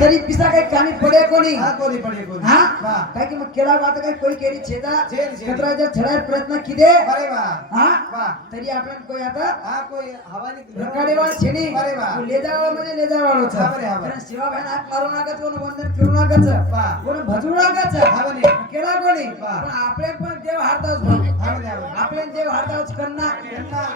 तरी पिसा काही कामी पडे कोणी हा कोणी पडे कोणी हा वा काय की मग केला वाट काय कोई केरी छेदा छेद, छेद. कतराच्या छडाय प्रयत्न किदे अरे वा हा वा तरी आपण कोई आता हा कोई हवानी रकाडेवाळ छेनी अरे वा लेजावाळ म्हणजे लेजावाळच हा बरे, हा बरे. कारण शिवाभाई हात मारू नकाच कोण वंदन करू नकाच वा कोण भजू नकाच हा बरे. केला कोणी वा. पण आपले पण देव हारताच भाऊ हा बरे, हा बरे. आपले देव हारताच करना त्यांना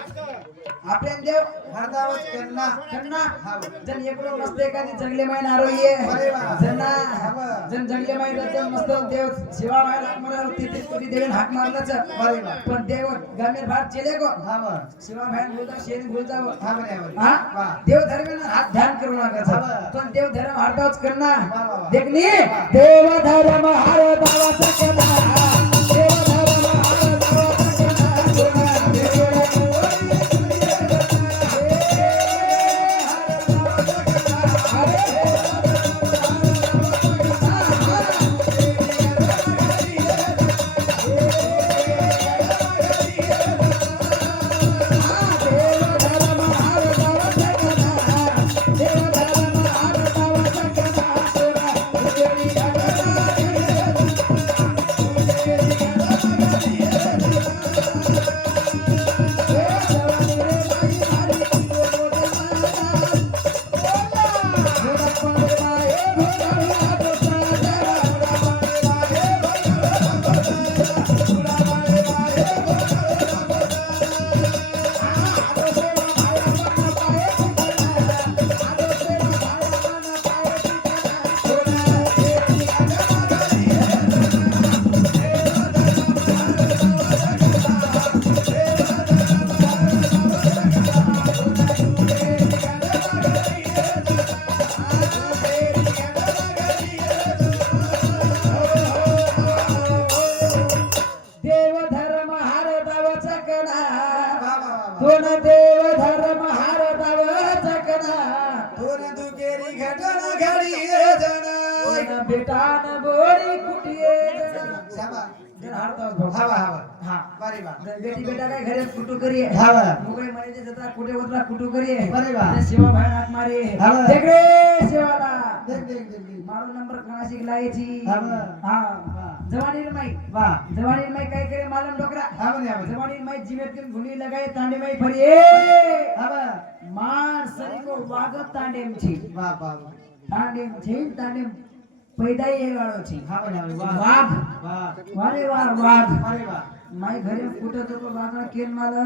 आपले देव हरदावच करना करना हा जन एकलो मस्त एखादी जंगले माय नारोये अरे वा. जना हा. जन जंगले माय रचन मस्त देव शिवा माय हाक मारला तिथे कोणी देवन हाक मारलाच अरे वा. पण देव गामेर भात चले गो हा वा शिवा भाई बोलता शेरी बोलता हा बरे, हा बरे. हा वा देव धर्मेनं हात ध्यान करू हा. नका पण देव धर्म हारताच करना वा, वा, वा. देखनी देव धर्म हारतावाचा करना देव धर्म हारतावाचा करना देव धर्म हारतावाचा कणा वा वा वा दोन देव धर्म हारतावाचा कणा दोन दुकेरी घटना घडी जन दोन बेटान बोडी कुटिये जण शाबा जण हारतावाच भाऊ हवा हवा हा बरे वा बेटी बेटा काय घरे कुटू करिये हा वा. मुगळे म्हणे जत्रा कुठे उतरा कुटू करिये बरे वा. शिवा भाई हात मारे हा वा. देख रे शिवाला देख देख देख देख. मारो नंबर कोणाशी लायची हा वा. हा वा. जवानी माई वा जवानी माई काय करे मालम डोकरा हा बरे, हा बरे. जवानी माई जीवेत के गुनी लगाए तांडे माई फरिए हा वा मान सरी को वागत तांडेम छी वा वा वा. तांडेम छी तांडेम पैदाई हे वाळो छी हा बरे, हा बरे. वा वाघ वा वारे वार वाघ अरे वा माई घरी कुठं तो वाघा केन केन मालम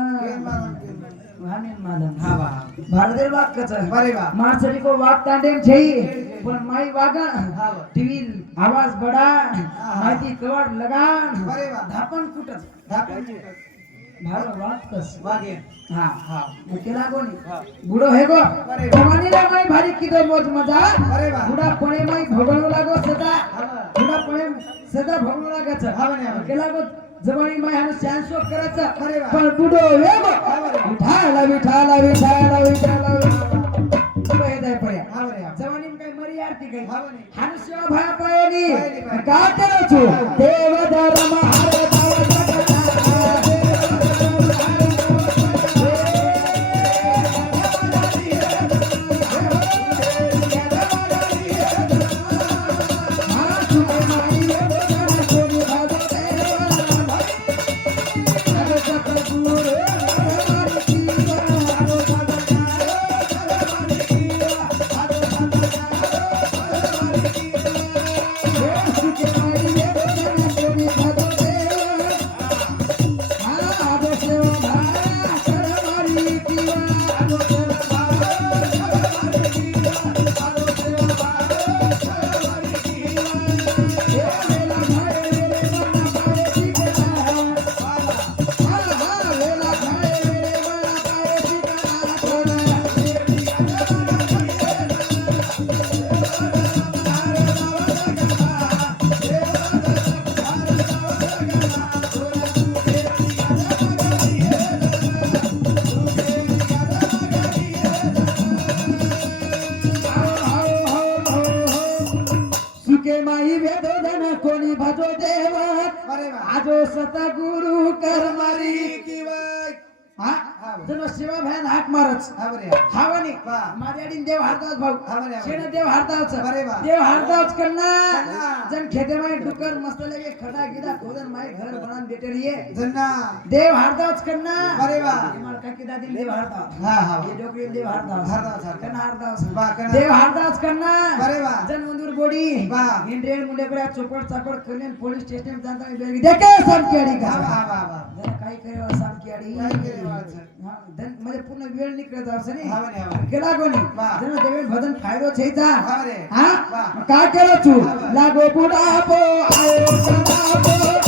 मारून, केन मारून. वामेन मालम हा वा भारदेव वाघ कच बरे वा मान सरी को वाघ तांडेम छी पण माई वागा हा वा टीवी आवाज बडा माहिती कवाड लगान बरे वा धापण कुठच धापण भार वाट कस वागे हा हा मग केला हा. कोणी बुडो हे गो बरे. जवानीला माई भारी किदो मोज मजा बरे वा. बुडा पणे माई भोगणू लागो सदा हा वा बुडा पणे सदा भोगणू लागाच हा बरे, हा बरे. केला गो जवानी माई हान शांसो करायचा बरे वा. पण बुडो हे गो हा बरे. विठाला विठाला विठाला विठाला बुडो हे जाय पड्या हा बरे, हा बरे. जवानी काय मरी आरती काही हा बरे. हान शिवा भाया पायनी पायनी. का करू छु देव धर्म हार आजो सतगुरु कर मारी किंवा हा जण शिवा भयान हाक मारच हा बरे हावानी वा. माझ्याकडीन देव हारताच भाऊ हा बरे, हा बरे. शेण देव हारताच बरे वा. देव हारताच करणार करणार. जण खेते माई डुकर मस्त लगे खडा गिदा खोदन माई घर बनान देते रिये जन्ना देव हारताच करणार बरे वा. मार काकी दादी देव हारता हा हा ये डोकरी देव हारताच हारताच, हारताच. कना हारताच वा, कना. देव हारताच करणार बरे वा. जण मंदूर बोडी वा. इंद्रेल मुंडे पर चोपड चापड कल्याण पोलीस स्टेशन जाता बेगी देखे सामकी अडी हा का हा हा हा जण काही करेवा सामकी अडी काय केले वाचं? हा, म्हणजे पूर्ण वेळ निघत असं नाही हा बरे, हा बरे. केला कोणी वा. जण देवेन भजन फायदो छेचा हा बरे. हा वा. का केलं तू हा बरे. लागो बुडापो आयो सदापो